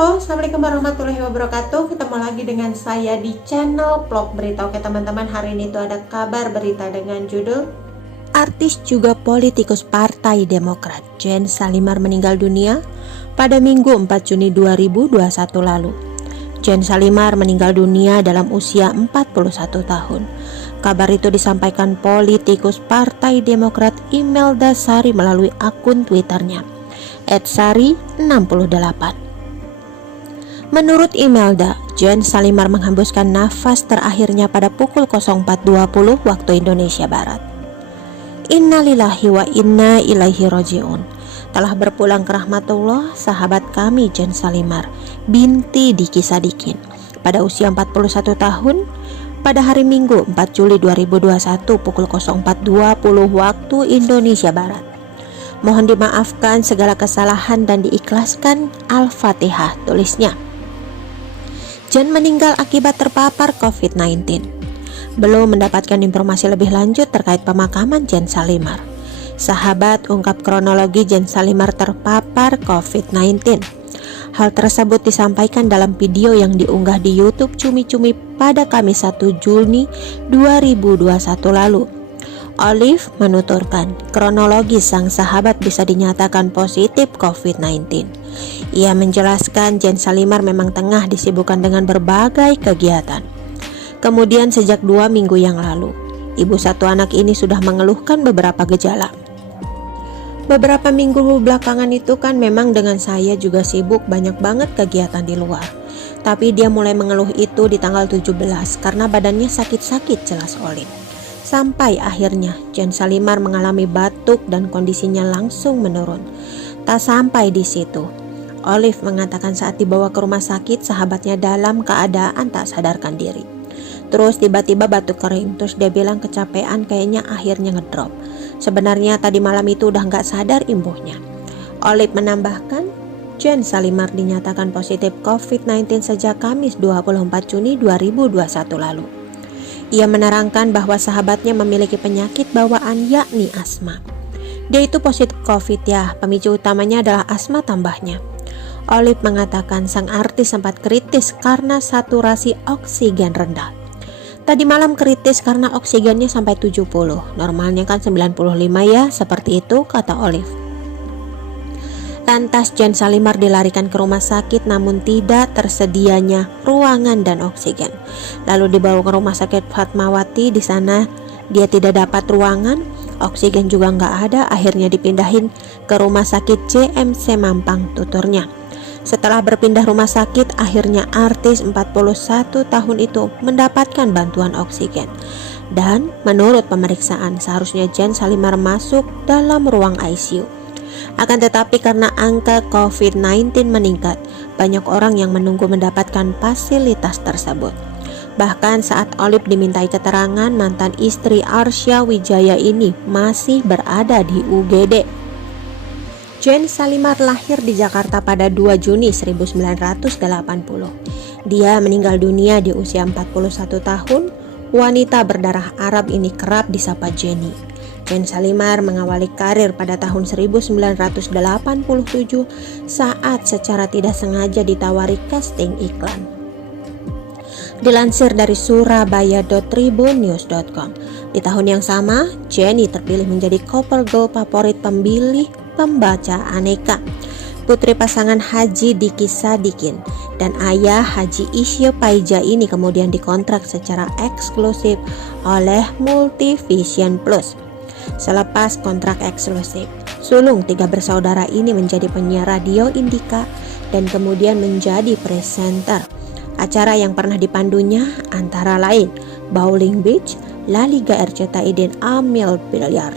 Halo, Assalamualaikum warahmatullahi wabarakatuh. Ketemu lagi dengan saya di channel vlog berita. Oke teman-teman, hari ini tuh ada kabar berita dengan judul Artis juga politikus Partai Demokrat Jane Salimar meninggal dunia pada Minggu 4 Juni 2021 lalu. Jane Salimar meninggal dunia dalam usia 41 tahun. Kabar itu disampaikan politikus Partai Demokrat Imelda Sari melalui akun Twitternya @sari68. Menurut Imelda, Jane Salimar menghembuskan nafas terakhirnya pada pukul 04.20 waktu Indonesia Barat. Innalillahi wa inna ilaihi raji'un. Telah berpulang ke rahmatullah sahabat kami Jane Salimar binti Diki Sadikin pada usia 41 tahun pada hari Minggu 4 Juli 2021 pukul 04.20 waktu Indonesia Barat. Mohon dimaafkan segala kesalahan dan diikhlaskan. Al-Fatihah, tulisnya. Jane meninggal akibat terpapar COVID-19. Belum mendapatkan informasi lebih lanjut terkait pemakaman Jane Salimar. Sahabat ungkap kronologi Jane Salimar terpapar COVID-19. Hal tersebut disampaikan dalam video yang diunggah di YouTube Cumi-Cumi pada Kamis 1 Juni 2021 lalu. Olive menuturkan, kronologi sang sahabat bisa dinyatakan positif COVID-19. Ia menjelaskan Jane Salimar memang tengah disibukkan dengan berbagai kegiatan. Kemudian sejak 2 minggu yang lalu, ibu satu anak ini sudah mengeluhkan beberapa gejala. Beberapa minggu belakangan itu kan memang dengan saya juga sibuk banyak banget kegiatan di luar. Tapi dia mulai mengeluh itu di tanggal 17 karena badannya sakit-sakit, jelas Olive. Sampai akhirnya Jane Salimar mengalami batuk dan kondisinya langsung menurun. Tak sampai di situ, Olive mengatakan saat dibawa ke rumah sakit sahabatnya dalam keadaan tak sadarkan diri. Terus tiba-tiba batuk kering, terus dia bilang kecapean, kayaknya akhirnya ngedrop. Sebenarnya tadi malam itu udah gak sadar imbuhnya. Olive menambahkan, Jane Salimar dinyatakan positif COVID-19 sejak Kamis 24 Juni 2021 lalu. Ia menerangkan bahwa sahabatnya memiliki penyakit bawaan yakni asma. Dia itu positif COVID ya, pemicu utamanya adalah asma tambahnya. Olive mengatakan sang artis sempat kritis karena saturasi oksigen rendah. Tadi malam kritis karena oksigennya sampai 70, normalnya kan 95 ya, seperti itu kata Olive. Lantas Jane Salimar dilarikan ke rumah sakit namun tidak tersedianya ruangan dan oksigen. Lalu dibawa ke rumah sakit Fatmawati, di sana dia tidak dapat ruangan, oksigen juga nggak ada, akhirnya dipindahin ke rumah sakit JMC Mampang, tuturnya. Setelah berpindah rumah sakit, akhirnya artis 41 tahun itu mendapatkan bantuan oksigen. Dan menurut pemeriksaan seharusnya Jane Salimar masuk dalam ruang ICU. Akan tetapi karena angka COVID-19 meningkat, banyak orang yang menunggu mendapatkan fasilitas tersebut. Bahkan saat Olive dimintai keterangan, mantan istri Arsya Wijaya ini masih berada di UGD. Jane Salimar lahir di Jakarta pada 2 Juni 1980. Dia meninggal dunia di usia 41 tahun. Wanita berdarah Arab ini kerap disapa Jenny. Jane Salimar mengawali karir pada tahun 1987 saat secara tidak sengaja ditawari casting iklan. Dilansir dari surabaya.tribunnews.com, di tahun yang sama, Jenny terpilih menjadi couple girl favorit pemilih pembaca Aneka. Putri pasangan Haji Diki Sadikin dan ayah Haji Isyo Paija ini kemudian dikontrak secara eksklusif oleh Multivision Plus. Selepas kontrak eksklusif, sulung tiga bersaudara ini menjadi penyiar radio Indika dan kemudian menjadi presenter. Acara yang pernah dipandunya antara lain Bowling Beach, La Liga RCTI dan Amil Bilyar.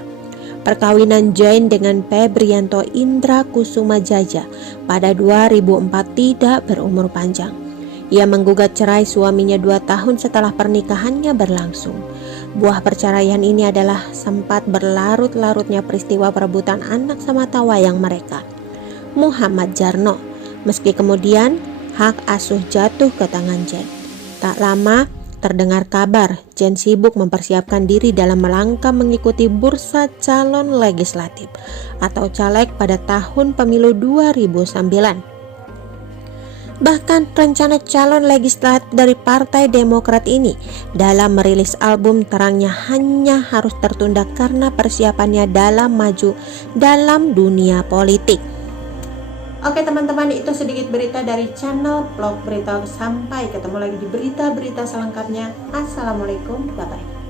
Perkawinan Jane dengan Febrianto Indra Kusuma Jaja pada 2004 tidak berumur panjang. Ia menggugat cerai suaminya 2 tahun setelah pernikahannya berlangsung. Buah perceraian ini adalah sempat berlarut-larutnya peristiwa perebutan anak sematawayang mereka, Muhammad Jarno, meski kemudian hak asuh jatuh ke tangan Jane. Tak lama terdengar kabar Jane sibuk mempersiapkan diri dalam melangkah mengikuti bursa calon legislatif atau caleg pada tahun pemilu 2009. Bahkan rencana calon legislatif dari Partai Demokrat ini dalam merilis album terangnya hanya harus tertunda karena persiapannya dalam maju dalam dunia politik. Oke teman-teman, itu sedikit berita dari channel Vlog Berita. Sampai ketemu lagi di berita-berita selengkapnya. Assalamualaikum, bye-bye.